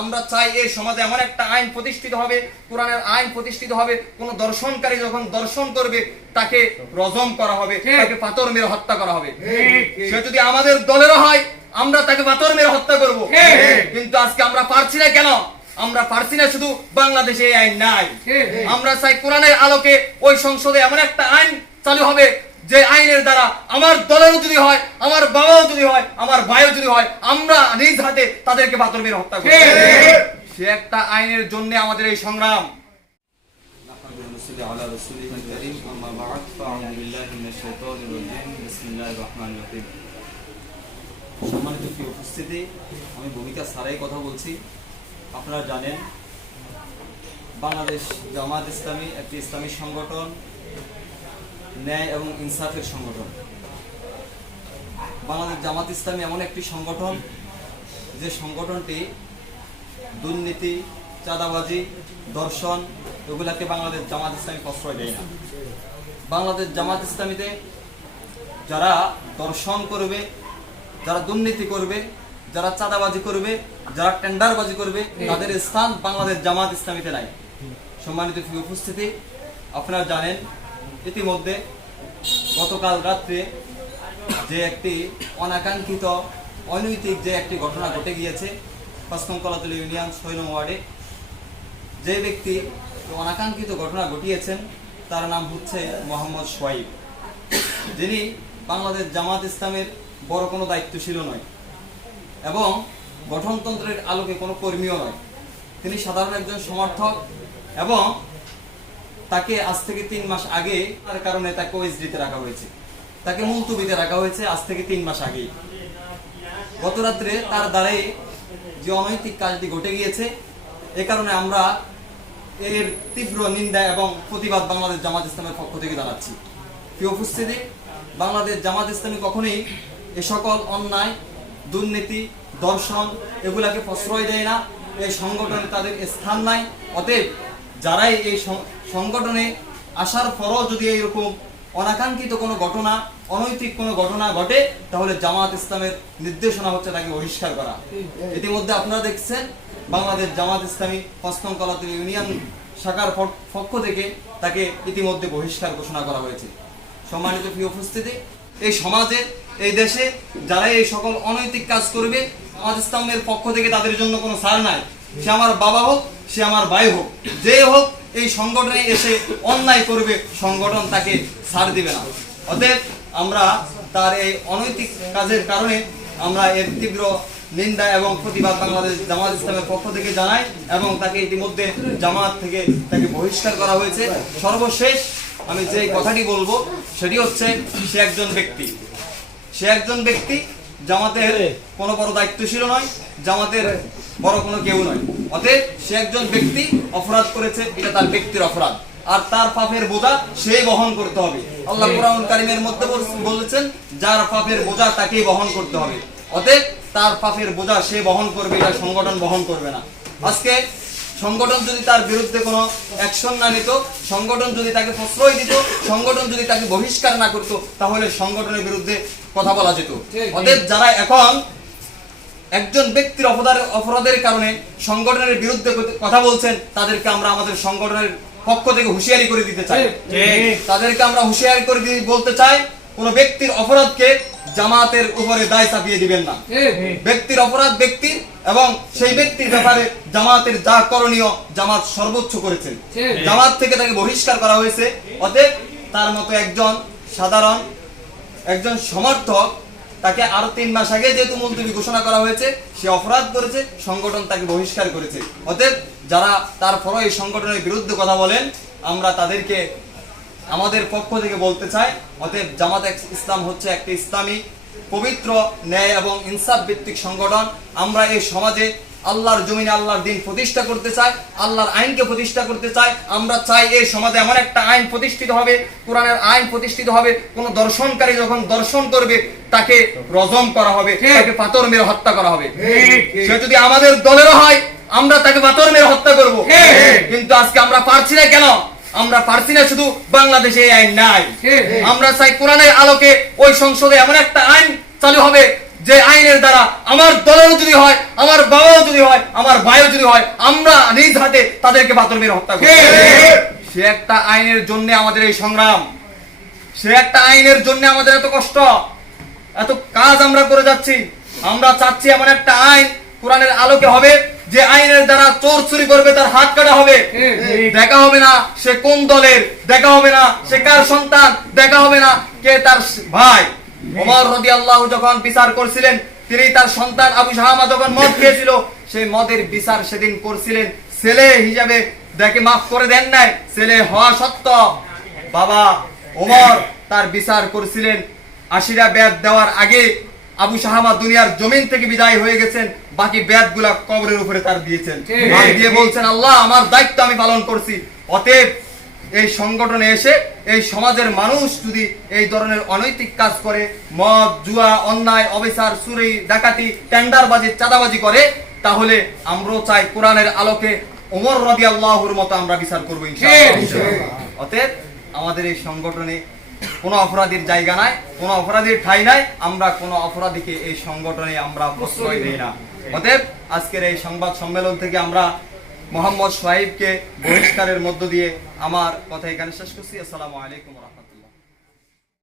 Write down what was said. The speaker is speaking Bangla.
আমরা চাই এই সমাজে এমন একটা আইন প্রতিষ্ঠিত হবে কোরআনের আইন প্রতিষ্ঠিত হবে কোন দর্শনকারী যখন দর্শন করবে তাকে রজম করা হবে তাকে পাথর মেরে হত্যা করা হবে। সে যদি আমাদের দলেরও হয় আমরা তাকে পাথর মেরে হত্যা করব। কিন্তু আজকে আমরা পারছি না কেন? আমরা পারছি না শুধু বাংলাদেশে এই আইন নাই। আমরা চাই কোরআনের আলোকে ওই সংসদে এমন একটা আইন চালু হবে যে আইনের দ্বারা আমার দলেরও যদি হয় আমার বাবাও যদি হয় আমার ভাইও যদি হয় আমরা নিজ হাতে তাদেরকে পাথর মেরে হত্যা করব সে একটা আইনের জন্য আমাদের এই সংগ্রাম نحمد ونصلي على رسوله الكريم أما بعد فأعوذ بالله من الشيطان الرجيم بسم الله الرحمن الرحيم সম্মানিত কি উপস্থিতি আমি ভূমিকা ছাড়াই কথা বলছি আপনারা জানেন বাংলাদেশ জামাত ইসলামী একটি ইসলামী সংগঠন ন্যায় এবং ইনসাফের সংগঠন। বাংলাদেশ জামাত ইসলামী এমন একটি সংগঠন যে সংগঠনটি দুর্নীতি চাঁদাবাজি দর্শন এগুলাকে বাংলাদেশ জামাত ইসলামী প্রশ্রয় দেয় না। বাংলাদেশ জামাত ইসলামীতে যারা দর্শন করবে যারা দুর্নীতি করবে যারা চাঁদাবাজি করবে যারা টেন্ডারবাজি করবে তাদের স্থান বাংলাদেশ জামাত ইসলামীতে নাই। সম্মানিত উপস্থিতি আপনারা জানেন ইতিমধ্যে গতকাল রাত্রে যে একটি অনাকাঙ্ক্ষিত অনৈতিক যে একটি ঘটনা ঘটে গিয়েছে পাঁচ নং ইউনিয়ন ছয় নং ওয়ার্ডে, যে ব্যক্তি অনাকাঙ্ক্ষিত ঘটনা ঘটিয়েছেন, তার নাম হচ্ছে মোহাম্মদ সোয়াইব যিনি বাংলাদেশ জামাত ইসলামের বড় কোনো দায়িত্বশীল নয় এবং গঠনতন্ত্রের আলোকে কোনো কর্মীও নয়। তিনি সাধারণ একজন সমর্থক এবং তাকে আজ থেকে তিন মাস আগে তার কারণে তাকে ওএসডিতে রাখা হয়েছে। তাকে মুলতুবিতে রাখা হয়েছে আজ থেকে তিন মাস আগেই। গত রাত্রে তার দ্বারাই যে অনৈতিক কাজটি ঘটে গিয়েছে, এ কারণে আমরা এর তীব্র নিন্দা এবং প্রতিবাদ বাংলাদেশ জামাত ইসলামের পক্ষ থেকে জানাচ্ছি। প্রিয় উপস্থিতি, বাংলাদেশ জামাত ইসলামী কখনোই এ সকল অন্যায়, দুর্নীতি, দর্শন এগুলাকে প্রশ্রয় দেয় না। এই সংগঠনে তাদের স্থান নাই। অতএব যারাই এই সংগঠনে আসার পরও যদি এইরকম অনাকাঙ্ক্ষিত কোনো ঘটনা, অনৈতিক কোনো ঘটনা ঘটে, তাহলে জামাত ইসলামের নির্দেশনা হচ্ছে তাকে বহিষ্কার করা। ইতিমধ্যে আপনারা দেখছেন, বাংলাদেশ জামাত ইসলামী পশ্চিম কলাতুল ইউনিয়ন শাখার পক্ষ থেকে তাকে ইতিমধ্যে বহিষ্কার ঘোষণা করা হয়েছে। সম্মানিত প্রিয় উপস্থিতি, এই সমাজে, এই দেশে যারা এই সকল অনৈতিক কাজ করবে, জামাত ইসলামের পক্ষ থেকে তাদের জন্য কোনো সার নাই। সে আমার বাবা হোক, সে আমার ভাই হোক, যে হোক, এই সংগঠনে এসে অন্যায় করবে, সংগঠন তাকে ছাড় দিবে না। অতএব আমরা তার এই অনৈতিক কাজের কারণে আমরা এর তীব্র নিন্দা এবং প্রতিবাদ বাংলাদেশ জামাত ইসলামের পক্ষ থেকে জানাই এবং তাকে ইতিমধ্যে জামাত থেকে তাকে বহিষ্কার করা হয়েছে। সর্বশেষ আমি যে কথাটি বলব, সেটি হচ্ছে সে একজন ব্যক্তি। সে একজন ব্যক্তি জামাতের কোনো বড় দায়িত্বশীল নয় জামাতের বড় কোনো কেউ নয়। অতএব সে একজন ব্যক্তি অপরাধ করেছে এটা তার ব্যক্তির অপরাধ। আর তার পাপের বোঝা সে বহন করতে হবে। আল্লাহ কোরআন কারিমের মধ্যে বলেছেন যার পাপের বোঝা তাকেই বহন করতে হবে। অতএব তার পাপের বোঝা সে বহন করবে এটা সংগঠন বহন করবে না। আজকে সংগঠন যদি তার বিরুদ্ধে কোনো অ্যাকশন না নিত সংগঠন যদি তাকে প্রশ্রয় দিত সংগঠন যদি তাকে বহিষ্কার না করতো তাহলে সংগঠনের বিরুদ্ধে কথা বলা যেত। অতএব যারা এখন একজন ব্যক্তির অপরাধের অপরাধের কারণে সংগঠনের বিরুদ্ধে কথা বলছেন তাদেরকে আমরা আমাদের সংগঠনের পক্ষ থেকে হুঁশিয়ারি করে দিতে চাই। তাদেরকে আমরা হুঁশিয়ারি করে বলতে চাই কোন ব্যক্তির অপরাধকে জামাতের উপরে দায় চাপিয়ে দিবেন না। ব্যক্তির অপরাধ ব্যক্তির এবং সেই ব্যক্তির ব্যাপারে জামাতের যা করণীয় জামাত সর্বোচ্চ করেছেন। জামাত থেকে তাকে বহিষ্কার করা হয়েছে। অতএব তার মতো একজন সাধারণ একজন সমর্থক তাকে আরও তিন মাস আগে যেহেতু মুলতবি ঘোষণা করা হয়েছে সে অপরাধ করেছে সংগঠন তাকে বহিষ্কার করেছে। অতএব যারা তারপরও এই সংগঠনের বিরুদ্ধে কথা বলেন আমরা তাদেরকে আমাদের পক্ষ থেকে বলতে চাই অতএব জামাত ইসলাম হচ্ছে একটি ইসলামী পবিত্র ন্যায় এবং ইনসাফ ভিত্তিক সংগঠন। আমরা এই সমাজে আল্লাহর জমিনে আল্লাহর দিন প্রতিষ্ঠা করতে চাই আল্লাহর আইনকে প্রতিষ্ঠা করতে চাই। আমরা চাই এই সমাজে এমন একটা আইন প্রতিষ্ঠিত হবে কোরআনের আইন প্রতিষ্ঠিত হবে কোন দর্শনকারী যখন দর্শন করবে তাকে রজম করা হবে তাকে পাথর মেরে হত্যা করা হবে। সে যদি আমাদের দলেরও হয় আমরা তাকে পাথর মেরে হত্যা করব। কিন্তু আজকে আমরা পারছি না কেন? আমরা পারছি না শুধু বাংলাদেশে এই আইন নাই। আমরা চাই কোরআনের আলোকে ওই সংসদে এমন একটা আইন চালু হবে যে আইনের দ্বারা আমার দলেও যদি হয় আমার বাবাও যদি হয় আমার ভাইও যদি হয় আমরা নিজ হাতে তাদেরকে পাথর মেরে হত্যা করি সে একটা আইনের জন্য আমাদের এই সংগ্রাম। সে একটা আইনের জন্য আমাদের এত কষ্ট। এত কাজ আমরা করে যাচ্ছি। আমরা চাচ্ছি এমন একটা আইন কোরআনের আলোকে হবে যে আইনের দ্বারা চোর চুরি করবে তার হাত কাটা হবে। দেখা হবে না সে কোন দলের দেখা হবে না সে কার সন্তান দেখা হবে না কে তার ভাই। ওমর রাদিয়াল্লাহু যখন বিচার করছিলেন তিনি তার সন্তান আবু শাহামা যখন মদ খেয়েছিল সেই মদের বিচার সেদিন করছিলেন। ছেলে হিসাবে দেখে মাফ করে দেন নাই ছেলে হওয়া সত্ত্বেও বাবা ওমর তার বিচার করছিলেন। আশিরা ব্যাদ দেওয়ার আগে আবু শাহামা দুনিয়ার জমিন থেকে বিদায় হয়ে গেছেন বাকি ব্যাদগুলা কবরের উপরে তার দিয়েছেন। দিয়ে বলছেন আল্লাহ আমার দায়িত্ব আমি পালন করছি। অতএব এই সংগঠনে এসে এই সমাজের মানুষ যদি এই ধরনের অনৈতিক কাজ করে মদ জুয়া অন্যায় অবিচার চুরি ডাকাতি টেন্ডারবাজি চাঁদাবাজি করে তাহলে আমরাও চাই কোরআনের আলোকে ওমর রদি আল্লাহর মতো আমরা বিচার করব অতএব আমাদের এই সংগঠনে কোনো অপরাধীর জায়গা নাই কোনো অপরাধীর ঠাই নাই আমরা কোনো অপরাধীকে এই সংগঠনে আমরা প্রশ্রয় দিই না। অতএব আজকের এই সংবাদ সম্মেলন থেকে আমরা মোহাম্মদ সোহাইবকে বহিষ্কারের মধ্য দিয়ে আমার কথা এখানে শেষ করছি। আসসালামু আলাইকুম রহমতুল্লাহ।